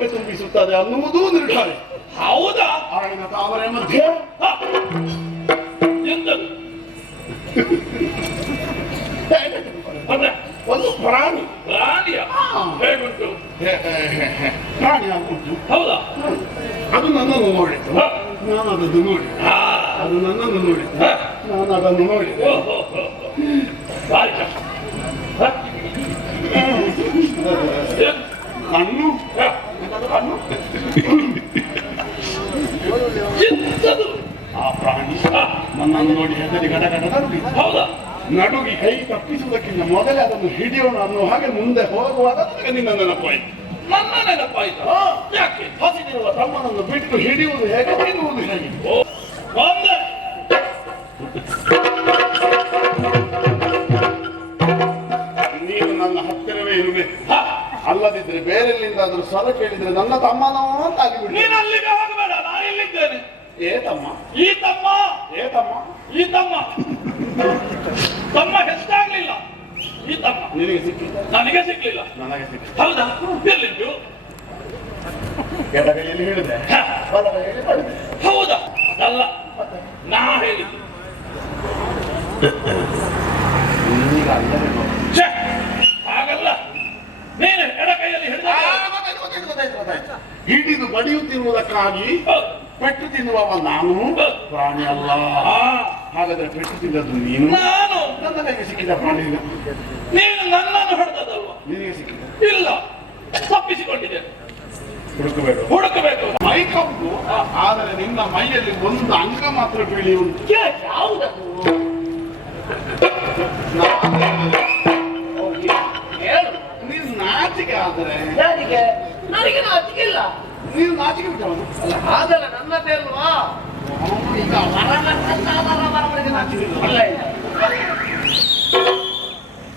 ಹೊಟ್ಟೆ ತುಂಬಿಸುತ್ತದೆ ಅನ್ನುವುದೂ ನಿರ್ಧಾರ. ಹೌದಾ? ಆಳಿನ ತಾವರೆ ಮಧ್ಯೆ ಎಂತದು? ಒಂದು ಪ್ರಾಣಿ. ಪ್ರಾಣಿಯ ಹೇಗುಂಟು? ಪ್ರಾಣಿ ಆಗುಂಟು. ಹೌದಾ? ಅದು ನನ್ನನ್ನು ನೋಡಿತು, ನಾನು ಅದನ್ನು ನೋಡಿದೆ. ಅದು ನನ್ನನ್ನು ನೋಡಿತು, ನಾನು ಅದನ್ನು ನೋಡಿದೆ. ಭಾರಿ ಕಷ್ಟ. ಕಣ್ಣು ಕಣ್ಣು ಎಂತದು? ಆ ಪ್ರಾಣಿ ನನ್ನನ್ನು ನೋಡಿ ಹೆದರಿ ಗಡಗಡ ನಡುಗಿತು. ಹೌದಾ? ನಡುಗಿ ಕೈ ತಪ್ಪಿಸುವುದಕ್ಕಿಂತ ಮೊದಲೇ ಅದನ್ನು ಹಿಡಿಯೋಣ ಅನ್ನೋ ಹಾಗೆ ಮುಂದೆ ಹೋಗುವಾಗ ನಿನ್ನ ನೆನಪಾಯಿತು. ನನ್ನ ನೆನಪಾಯ್ತು. ಯಾಕೆ? ಹಸಿದಿರುವ ತಮ್ಮನನ್ನು ಬಿಟ್ಟು ಹಿಡಿಯುವುದು ಹೇಗೆ, ತಿನ್ನುವುದು ಹೇಗೆ? ಒಂದೇ ನೀನು ನನ್ನ ಹತ್ತಿರವೇ ಇರಬೇಕು. ಅಲ್ಲದಿದ್ರೆ ಬೇರೆಲ್ಲಿಂದಾದ್ರೂ ಸ್ವರ ಕೇಳಿದ್ರೆ ನನ್ನ ತಮ್ಮನೋ ಅಂತ ಆಗಿಬಿಟ್ಟು. ನೀನು ಅಲ್ಲಿಗೆ ಹೋಗಬೇಡ, ನಾನು ಇಲ್ಲಿದ್ದೇನೆ. ಏ ತಮ್ಮ, ಈ ತಮ್ಮ, ಏ ತಮ್ಮ, ಈ ತಮ್ಮ. ತಮ್ಮ ಹೆಸರಾಗ್ಲಿಲ್ಲ, ಈ ತಮ್ಮ ನಿನಗೆ ಸಿಕ್ಕಿಲ್ಲ, ನನಗೆ ಸಿಗ್ಲಿಲ್ಲ. ನನಗೆ ಸಿಕ್ಕಿಲ್ಲ. ಹೌದಾ? ಎಲ್ಲಿದ್ದು? ಎಡಗೈಯಲ್ಲಿ ಹಿಡಿದೆ, ಬಲಗೈಯಲ್ಲಿ ಪಡೆದೆ. ಹೌದಾ? ಅದಲ್ಲ, ನಾ ಹೇಳಿದ್ದು. ಛೆ, ಹಾಗಲ್ಲ. ನೀನು ಎಡ ಕೈಯಲ್ಲಿ ಹಿಡಿದ ಹಿಡಿದು ಬಡಿಯುತ್ತಿರುವುದಕ್ಕಾಗಿ ಪೆಟ್ಟು ತಿನ್ನುವವ ನಾನು, ಪ್ರಾಣಿ ಅಲ್ಲ. ಹಾಗಾದ್ರೆ ಪೆಟ್ಟು ತಿನ್ನದು ನೀನು. ನಾನು ನನ್ನ ಕೈಗೆ ಸಿಕ್ಕಿದ ಪ್ರಾಣಿ ನೀನು ನನ್ನನ್ನು ಹೊಡೆದಲ್ವ? ನಿನಗೆ ಸಿಕ್ಕಿದ ಇಲ್ಲ, ತಪ್ಪಿಸಿಕೊಂಡಿದೆ. ಹುಡುಕಬೇಕು, ಹುಡುಕಬೇಕು. ಮೈ ಕಪ್ಪು, ಆದರೆ ನಿನ್ನ ಮೈಯಲ್ಲಿ ಒಂದು ಅಂಗ ಮಾತ್ರ ಬಿಳಿ ಉಂಟು. ಯಾವುದದು? ನೀನು ನಾಚಿಕೆ ಆದರೆ ಯಾರಿಗೆ? ನನಗೆ ನಾಚಿಕೆ ಇಲ್ಲ. ನೀನು ನಾಚಿಕೆ ಬಿಟ್ಟವನು ಹಾಗಲ್ಲ, ನನ್ನದೇ ಅಲ್ವಾ? ಈಗ ಬರವರಿಗೆ ನಾಚಿಕೆ ಇಲ್ಲ. ಇಲ್ಲ ಇಲ್ಲ,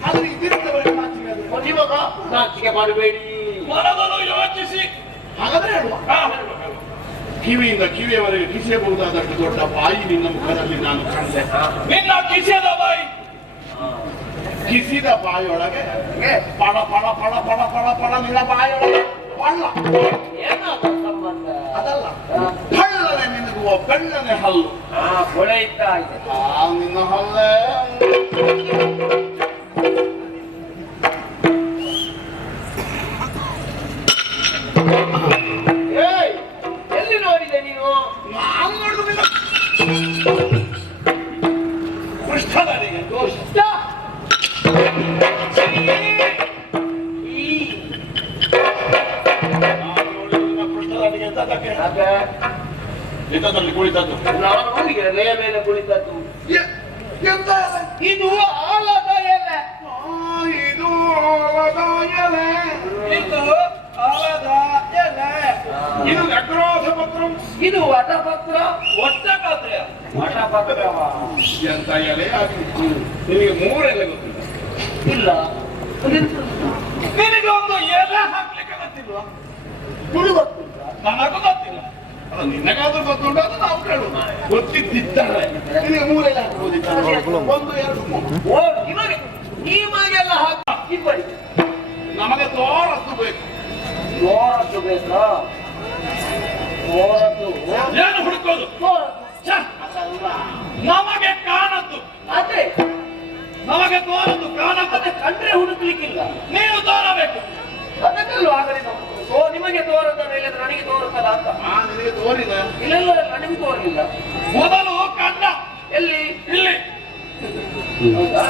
ಆದ್ರೆ ಇದ್ದಿರುತ್ತವರಿಗೆ ನಾಚಿಕೆ ಅದು. ಇವಾಗ ನಾಚಿಕೆ ಮಾಡಬೇಡಿ. ಮನದಲ್ಲೂ ಯೋಚಿಸಿ. ಹಾಗಾದ್ರೆ ಹೇಳುವ, ಕಿವಿಯಿಂದ ಕಿವಿಯವರೆಗೆ ಕಿಸೆಯಬಹುದಾದಷ್ಟು ದೊಡ್ಡ ಬಾಯಿ ನಿನ್ನ ಮುಖದಲ್ಲಿ ನಾನು ಕಂಡೆ. ನಿನ್ನ ಕಿಸೆದ ಬಾಯಿ, ಕಿಸಿದ ಬಾಯಿಯೊಳಗೆ ಪಣ ಪಣ ಪಣ ಪಣ ಪಣ ಪಣ ನಿನ್ನ ಬಾಯಿಯೊಳಗೆ ಪಳ್ಳ. ಏನಾದ ಸಂಬಂಧ? ಅದಲ್ಲ, ಹಳ್ಳನೆ ನಿನಗುವ ಬೆಳ್ಳನೆ ಹಲ್ಲು. ಕೊಳೆ ಇದ್ದಾಯ್ತು. ನಿನ್ನ ಹಲ್ಲೆ ಎಲ್ಲಿ ನೋಡಿದೆ ನೀನು? ನಾನು ನೋಡುವುದಿಲ್ಲ. ಕೃಷ್ಣನಿಗೆ ದೋಷ. ಎಂತದಲ್ಲಿ ಕುಳಿತದ್ದು? ನಾನು ಎಲೆಯ ಮೇಲೆ ಕುಳಿತದ್ದು. ಇದು ಆಲದ ಎಲೆ. ಇದು ಆಲದ ಎಲೆ. ಇದು ಆಲದ ಎಲೆ. ಇದು ಅಗ್ರಾಸ ಪತ್ರ. ಇದು ವಟಪತ್ರ. ಒಟ್ಟಪಾತ್ರೆಯ ವಟಪತ್ರವ? ಎಂತ ಎಲೆ ಆಗಿತ್ತು? ನಿನಗೆ ಮೂರು ಎಲೆ ಗೊತ್ತಿಲ್ಲ? ಇಲ್ಲ. ನಿನಗೆ ಒಂದು ಎಲೆ ಹಾಕ್ಲಿಕ್ಕೆ ಗೊತ್ತಿಲ್ವಾ? ನಿನಗೆ ಗೊತ್ತಿಲ್ಲ? ನನಗೂ ಗೊತ್ತಿಲ್ಲ. ನಿನಗಾದ್ರೂ ಗೊತ್ತುಂಟು, ಅದು ನಾವು ಕೇಳುದು. ಗೊತ್ತಿದ್ದರೆ ನಿನಗೆ ಮೂರು ಎಲೆ ಹಾಕಬಹುದಿತ್ತು. ಒಂದು ಎರಡು ಮೂರು. ಓ, ನಿಮಗೆಲ್ಲ ಹಾಕಿ ಬಡಿ. ನಮಗೆ ತೋರದ್ದು ಬೇಕು. ತೋರದ್ದು ಬೇಕಾ? ತೋರದ್ದು ಏನು ಹುಡುಕೋದು? ತೋರದ್ದು ಛ, ನಮಗೆ ಕಾಣದ್ದು. ಅದೇ ನಮಗೆ ತೋರದ್ದು ಕಾಣದ್ದು. ಅದೇ ಕಂಡ್ರೆ ಹುಡುಕ್ಲಿಕ್ಕಿಲ್ಲ. ನೀವು ತೋರಬೇಕು. ಅದಕ್ಕಲ್ಲೂ ಆಗಲಿ. ನಿಮಗೆ ತೋರದನ್ನು ಹೇಳಿದ್ರೆ ನನಗೆ ತೋರುತ್ತಲ್ಲ ಅಂತ. ನಿನಗೆ ತೋರಿದ ಇಲ್ಲ ಇಲ್ಲ, ನನಗೆ ತೋರಲಿಲ್ಲ. ಮೊದಲು ಕಂಡ ಎಲ್ಲಿ? ಇಲ್ಲಿ. ಹೌದಾ?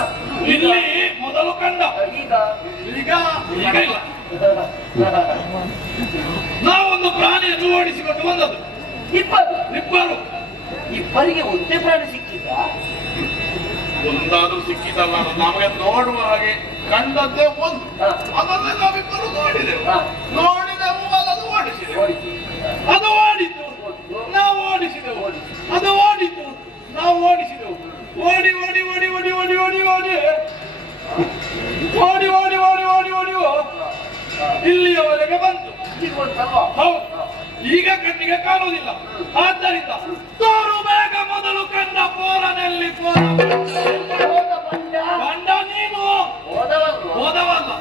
ಇಲ್ಲಿ ಮೊದಲು ಕಂಡ. ಈಗ ಈಗ ಈಗ ಇಲ್ಲ. ನಾವೊಂದು ಪ್ರಾಣಿಯನ್ನು ಓಡಿಸಿಕೊಂಡು ಬಂದದ್ದು. ಇಬ್ಬರು. ಇಬ್ಬರಿಗೆ ಒಂದೇ ಪ್ರಾಣಿ ಸಿಕ್ಕಿದ? ಒಂದಾದ್ರೂ ಸಿಕ್ಕಿದಲ್ಲ. ನಮಗೆ ನೋಡುವ ಹಾಗೆ ಕಂಡದ್ದೇ ಒಂದು. ಅದನ್ನೇ ನಾವಿಬ್ಬರು ನೋಡಿದೆವು. ನೋಡಿದೆವು, ಅದನ್ನು ಓಡಿಸಿದೆವು. ಅದು ಓಡಿತು, ನಾವು ಓಡಿಸಿದೆವು. ಅದು ಓಡಿತು, ನಾವು ಓಡಿಸಿದೆವು. ಓಡಿ ಓಡಿ ಓಡಿ ಓಡಿ ಓಡಿ ಓಡಿ ಓಡಿ ಓಡಿ ಓಡಿ ಓಡಿ ಓಡಿ ಓಡಿ ಇಲ್ಲಿಯವರೆಗೆ ಬಂತು. ಹೌದು, ಈಗ ಕಣ್ಣಿಗೆ ಕಾಣುವುದಿಲ್ಲ. ಆದ್ದರಿಂದ ತೋರು ಬೇಗ ಮೊದಲು ಕಂಡ ಪೋರನಲ್ಲಿ ಬಂಡ ನೀನು ಹೋದವಲ್ಲ.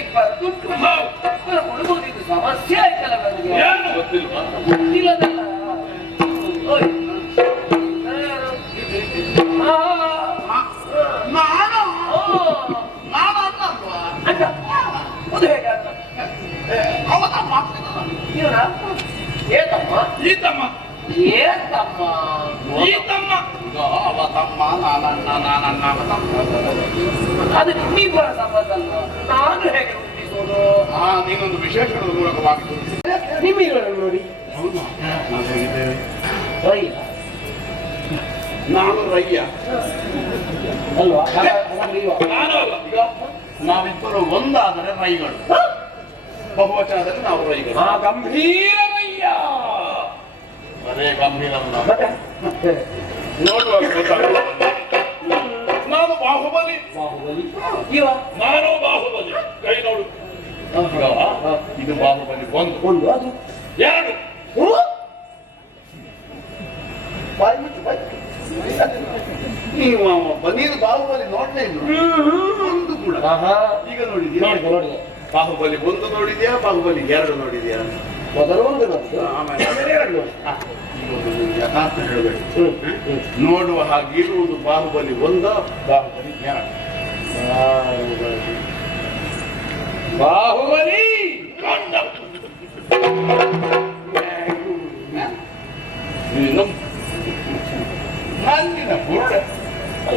ಇಬ್ಬರು ಸಮಸ್ಯೆ ಆಯ್ತಲ್ಲ ನನಗೆ. ಏನು ಗೊತ್ತಿಲ್ವಾ? ಗೊತ್ತಿಲ್ಲದಲ್ಲ. ಓಯ್. ನಾನು ನಾನು ಅನ್ನಲ್ವಾ? ಅಣ್ಣ ಅದು ಹೇಗೆ ಅಣ್ಣ? ಅವನ ಮಾತು ಇವನ ಏತಮ್ಮ ಈ ತಮ್ಮ ಏತಮ್ಮ ಈ ತಮ್ಮ ಅವ ತಮ್ಮ ನಾನಣ್ಣ ನಾನಣ್ಣ ಅವ ತಮ್ಮ. ಅದು ನಿಮ್ಮಿಬ್ಬರ ಸಂಬಂಧ ಅಲ್ವಾ? ನಾನು ಹೇಗೆ ಹುಟ್ಟಿಸೋದು? ನೀನೊಂದು ವಿಶೇಷಣದ ಮೂಲಕವಾಗಿ ನಿಮ್ಮಿಬ್ಬರನ್ನು ನೋಡಿ ನಾವು ಹೇಗಿದ್ದೇವೆ? ಸರಿ ನಾನು ರಯ್ಯ ಅಲ್ವಾ? ಹಾಗಾದ್ರೆ ಇವ. ನಾನು ಅಲ್ಲ. ಈಗ ನಾವಿಬ್ಬರು ಒಂದಾದರೆ ರೈಗಳು, ಬಹುವಚನ ಆದರೆ ನಾವು ರೈಗಳು. ಆ ಗಂಭೀರವಯ್ಯ ಬರೇ ಗಂಭೀರ ಅಲ್ಲ. ಮತ್ತೆ ನೋಡುವಾಗ ಗೊತ್ತಾಗಲ್ಲ. ನಾನು ಬಾಹುಬಲಿ. ಬಾಹುಬಲಿ ಇವ ನಾನು ಬಾಹುಬಲಿ. ಕೈ ನೋಡು. ಈಗ ಇದು ಬಾಹುಬಲಿ ಒಂದು. ಒಂದು ಅದು ಎರಡು ಬಾಯಿ ಮುಚ್ಚು ಬಾಯಿ ಮುಚ್ಚು. ನೀವು ನೀನು ಬಾಹುಬಲಿ ನೋಡ್ಲೇ ಇಲ್ಲ ಒಂದು ಕೂಡ. ಈಗ ನೋಡಿದ್ಯಾ? ನೋಡಿದೆ ನೋಡಿದೆ. ಬಾಹುಬಲಿ ಒಂದು ನೋಡಿದ್ಯಾ, ಬಾಹುಬಲಿ ಎರಡು ನೋಡಿದ್ಯಾ? ಮೊದಲು ಒಂದು ನೋಡಿದೆ, ಆಮೇಲೆ ಎರಡು ನೋಡಿ. ಈಗ ಒಂದು ಯಥಾರ್ಥ ಹೇಳಬೇಕು. ನೋಡುವ ಹಾಗಿರುವುದು ಬಾಹುಬಲಿ ಒಂದು, ಬಾಹುಬಲಿ ಎರಡು. ಬಾಹುಬಲಿ ಕಂಡ. ನೀನು ಹಣ್ಣಿನ ಬುರುಡೆ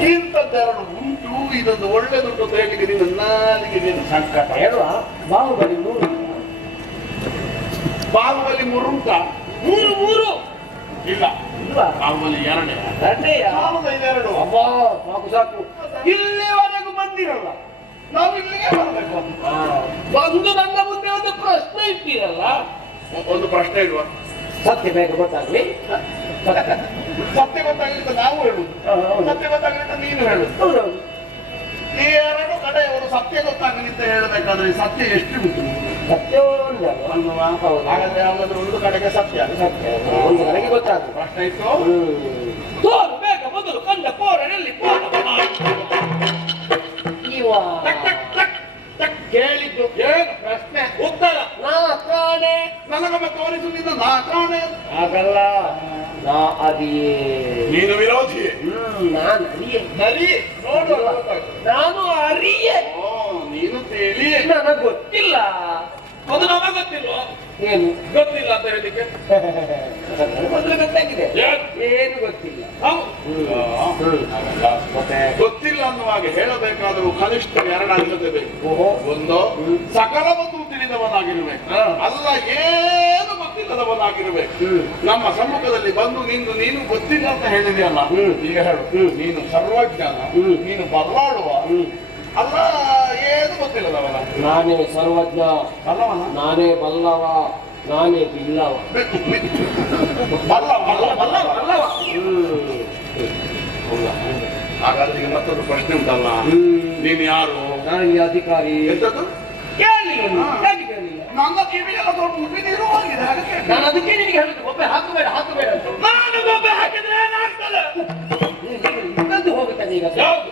ಇಂಥದ್ದೆರಡು ಉಂಟು. ಇದೊಂದು ಒಳ್ಳೆದುಂಟು ಬೇಕಿಗೆ ನಿನ್ನ ನಾಲಿಗೆ ನೀನು ಸಂಕಟ. ಹೇಳುವ ಬಾಹುಬಲಿ ಮೂರು ಬಾಹುಬಲಿ ಮೂರುಂಟ? ಮೂರು ಮೂರು ಇಲ್ಲ, ಇಲ್ವಾ? ಬಾಹುಬಲಿ ಎರಡೇ. ಎರಡೆಯ? ಎರಡು. ಅಬ್ಬಾ ಸಾಕು ಸಾಕು. ಇಲ್ಲಿವರೆಗೂ ಬಂದಿರಲ್ಲ. ನಾವು ಇಲ್ಲಿಗೆ ಬರಬೇಕು. ಬಂದು ನನ್ನ ಮುಂದೆ ಒಂದು ಪ್ರಶ್ನೆ ಇಟ್ಟಿರಲ್ಲ. ಒಂದು ಪ್ರಶ್ನೆ ಇಲ್ವಾ? ಸತ್ಯ ಬೇಗ ಗೊತ್ತಾಗ್ಲಿ. ಸತ್ಯ ಗೊತ್ತಾಗಲಿಕ್ಕೆ ನಾವು ಹೇಳುದು, ಹೌದು. ಸತ್ಯ ಗೊತ್ತಾಗಲಿಕ್ಕೆ ನೀನು ಹೇಳುದು. ಹೌದೌದು. ಈ ಎರಡು ಕಡೆಯವರು ಸತ್ಯ ಗೊತ್ತಾಗಲಿಕ್ಕೆ ಹೇಳಬೇಕಾದ್ರೆ ಸತ್ಯ ಎಷ್ಟು ಉಂಟು? ಸತ್ಯ ಒಂದಲ್ಲ. ಅಲ್ವಾ? ಹೌದು. ಹಾಗಾದ್ರೆ ಯಾವುದಾದ್ರೂ ಒಂದು ಕಡೆಗೆ ಸತ್ಯ. ಸತ್ಯ ಒಂದು ನನಗೆ ಗೊತ್ತಾಗ್ತದೆ. ಪ್ರಶ್ನೆ ಇತ್ತು. ತೋರು ಬೇಗ ಮೊದಲು ಕಂಡ ಪೋರನಲ್ಲಿ ಪೋರ ಇವ ಟಕ್ ಟಕ್ ಟಕ್ ಟಕ್. ಕೇಳಿದ್ದು ಏನು ಪ್ರಶ್ನೆ, ಉತ್ತರ. ನಾ ಕಾಣೆ. ನನಗೊಮ್ಮೆ ತೋರಿಸುತ್ತಿದ್ದ ನಾ ಕಾಣೆ. ಹಾಗಲ್ಲ, ನಾ ಅರಿಯೇ. ನೀನು ವಿರೋಧಿಯೇ. ನಾನು ಅರಿಯೇ. ಸರಿ, ನೋಡುವ ಗೊತ್ತಾಗ್ತದೆ. ನಾನು ಅರಿಯೇ. ಓ, ನೀನು ತಿಳಿಯೇ. ನನಗೆ ಗೊತ್ತಿಲ್ಲ. ಅದು ನಮಗೆ ಗೊತ್ತಿಲ್ವಾ? ಏನು ಗೊತ್ತಿಲ್ಲ ಅಂತ ಹೇಳಿಕ್ಕೆ ಮೊದಲು ಗೊತ್ತಾಗಿದೆ. ಏನು? ಏನು ಗೊತ್ತಿಲ್ಲ. ಹೌದು. ಮತ್ತೆ ಗೊತ್ತಿಲ್ಲ ಅನ್ನುವಾಗ ಹೇಳಬೇಕಾದರೂ ಕನಿಷ್ಠ ಎರಡಾಗಿರದೆ ಬೇಕು. ಓಹೋ. ಒಂದು, ಸಕಲವನ್ನು ತಿಳಿದವನಾಗಿರ್ಬೇಕು. ಅಲ್ಲ, ಏನು ಗೊತ್ತಿಲ್ಲದವನಾಗಿರ್ಬೇಕು. ನಮ್ಮ ಸಮ್ಮುಖದಲ್ಲಿ ಬಂದು ನಿಂದು ನೀನು ಗೊತ್ತಿಲ್ಲ ಅಂತ ಹೇಳಿದೆಯಲ್ಲ, ಈಗ ಹೇಳು. ನೀನು ಸರ್ವಜ್ಞಾನ, ನೀನು ಬಲ್ಲಾಡುವ, ಅಲ್ಲ ಏನು ಗೊತ್ತಿಲ್ಲದವನ. ನಾನೇ ಸರ್ವಜ್ಞ, ಅಲ್ಲವನ? ನಾನೇ ಬಲ್ಲವ, ನಾನೇ ಬಿಲ್ಲವ. ಬಲ್ಲ ಬಲ್ಲ ಬಲ್ಲ ಬಲ್ಲವ. ಹೌದಾ? ಹಾಗಾದ್ರೆ ಈಗ ಮತ್ತೊಂದು ಪ್ರಶ್ನೆ ಉಂಟಲ್ಲ, ನೀನು ಯಾರು? ನನಗೆ ಅಧಿಕಾರಿ. ಎಂತದ್ದು? ಕೇಳಲಿಲ್ಲ ನೀವು? ಯಾಕೆ ಕೇಳಲಿಲ್ಲ? ನನ್ನ ಕಿವಿಯೆಲ್ಲ ಸ್ವಲ್ಪ ಉಬ್ಬಿನೀರು ಹೋಗಿದೆ, ಅದಕ್ಕೆ ನಾನು ಅದಕ್ಕೆ ನಿನಗೆ ಹೇಳಿದ್ದು, ಒಬ್ಬೆ ಹಾಕಬೇಡ ಹಾಕಬೇಡ ಅಂತ. ನಾನು ಒಬ್ಬ ಹಾಕಿದ್ರೆ ಏನಾಗ್ತದೆ? ಇನ್ನೊಂದು ಹೋಗುತ್ತದೆ ಈಗ. ಯಾವುದು?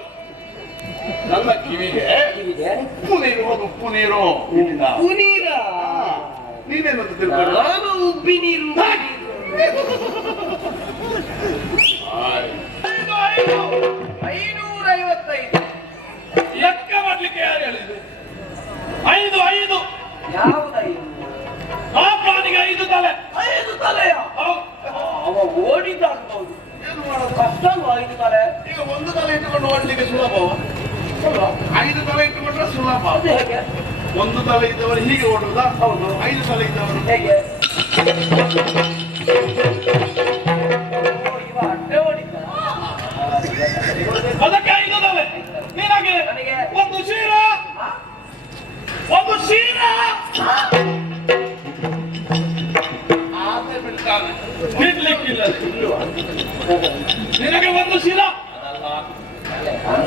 ನನ್ನ ಕಿವಿಗೆ ಕಿವಿಗೆ ಉಪ್ಪು ನೀರು ಹೋದ ಉಪ್ಪು ನೀರು ಇಲ್ಲಿಂದ. ಉನೀರ. ನೀನೇನಂತ ತಿಳ್ಕೊಂಡು? ನಾನು ಉಬ್ಬಿ ನೀರು. ಆಯ್. 555. ಲೆಕ್ಕ ಮಾಡ್ಲಿಕ್ಕೆ ಯಾರು ಹೇಳಿದ್ರು? 5 5. ಯಾವುದೈದು? ಆ ಪ್ರಾಣಿಗೆ 5 ತಲೆ. 5 ತಲೆಯ? ಹೌದು. ಅವ ಓಡಿದ್ದಾಗಬಹುದು. ಏನು ಮಾಡೋದು? ಕಷ್ಟ ಅಲ್ವಾ 5 ತಲೆ? ಈಗ ಒಂದು ತಲೆ ಇಟ್ಟುಕೊಂಡು ಓಡಲಿಕ್ಕೆ ಸುಲಭವ? ಅಲ್ವಾ? 5 ತಲೆ ಇಟ್ಟುಕೊಂಡ್ರೆ ಸುಲಭ. ಅದು ಹೇಗೆ? ಒಂದು ತಲೆ ಇದ್ದವರು ಹೀಗೆ ಓಡುವುದಾ? ಹೌದು. 5 ತಲೆ ಇದ್ದವರು ಹೇಗೆ? ಇವ ಅಡ್ಡೆ ಓಡಿದ್ದ. ಅದಕ್ಕೆ 5 ತಲೆ. ನಿನಗೆ ನನಗೆ ಒಂದು ಶೀರ, ಒಂದು ಶೀರ. ಆಸೆ ಬಿಡ್ತಾನೆ. ಬಿಡ್ಲಿಕ್ಕಿಲ್ಲ. ನಿನಗೆ ಒಂದು ಶಿರ,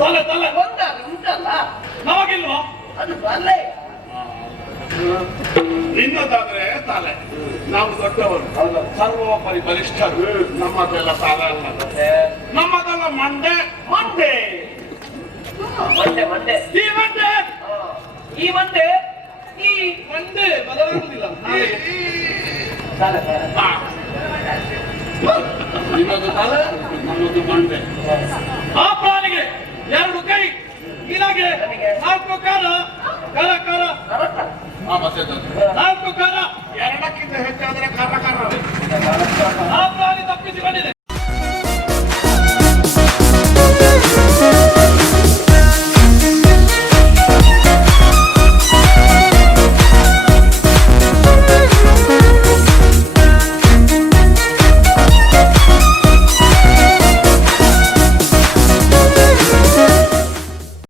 ತಲೆ ತಲೆ. ಒಂದಾಗ ಉಂಟಲ್ಲ, ನಮಗಿಲ್ವಾ? ಅದು ಬಲ್ಲೆ. ನಿನ್ನದಾದ್ರೆ ತಲೆ, ನಾವು ದೊಡ್ಡವರು, ಸರ್ವೋಪರಿ ಬಲಿಷ್ಠರು. ನಮ್ಮದೆಲ್ಲ ತಲೆ ಅಲ್ಲ, ನಮ್ಮದೆಲ್ಲ ಮಂಡೆ. ಮಂಡೆ ಮಂಡೆ ಮಂಡೆ. ಈ ಮಂಡೆ, ಈ ಮಂಡೆ ಈ ಮಂಡೆ ಬದಲಾಗುವುದಿಲ್ಲ ನಾಳೆಗೆ. ಕಾಲ ಕಾಲ ಹಾ. ನಿನ್ನದು ತಲೆ ನನ್ನದು ಮಂಡೆ. ಆ ಪ್ರಾಣಿಗೆ 2 ಕೈ, ನಿನಗೆ 4 ಕಾಲ, ಕರ ಕರ ಕರೆಕ್ಟ್. ಹಾ ಮತ್ತೆ ಅದು. 4 ಕಾಲ. 2ಕ್ಕಿಂತ ಹೆಚ್ಚಾದ್ರೆ ಕರ ಕರ